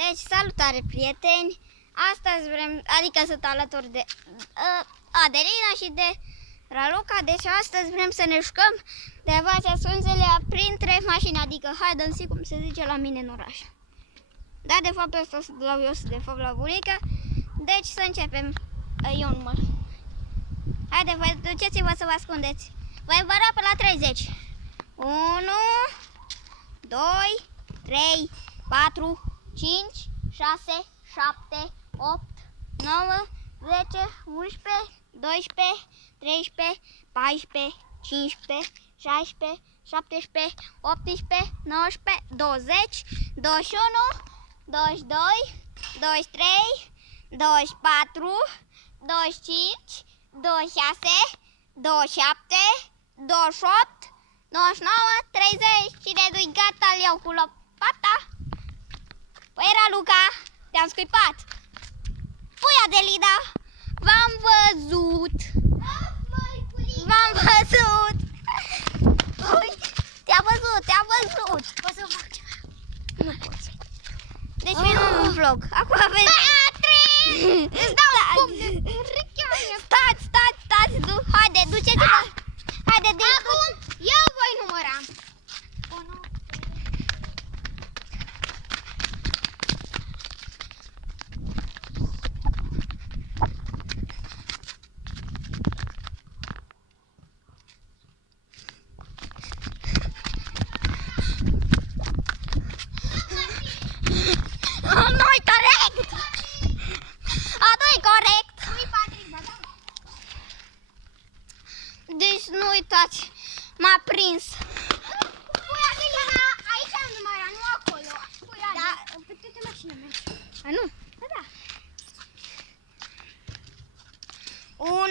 Deci, salutare prieteni! Astăzi vrem, adică sunt alături de Adelina și de Raluca. Deci astăzi vrem să ne jucăm de Vacia Sânzelea printre mașini, adică hide and seek, cum se zice la mine în oraș. Dar de fapt ăsta la eu sunt de fapt la bunica. Deci să începem. Eu număr. Haide, vă duceți-vă să vă ascundeți. Voi văra până la 30. 1, 2, 3, 4, 5, 6, 7, 8, 9, 10, 11, 12, 13, 14, 15, 16, 17, 18, 19, 20, 21, 22, 23, 24, 25, 26, 27, 28, 99, 30. Cine nu-i gata, îl iau cu lopata. Păi, Raluca, te-am scuipat. Păi, Adelina, v-am văzut. V-am văzut. Te-am văzut, te-am văzut. Poți să fac ceva? Nu poți. Deci filmăm un vlog. Acum aveți... Îți dau pumn de răcheaie. Stați, haide, duceți-vă. Haide, acum eu voi număra. 1, nu-i corect! Nu-i corect! Deci nu uitați, m-a prins. Păi, Adelina, aici am numărat, nu acolo. Da, pe toate mașinile mele. A, nu? Da. 1,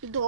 2,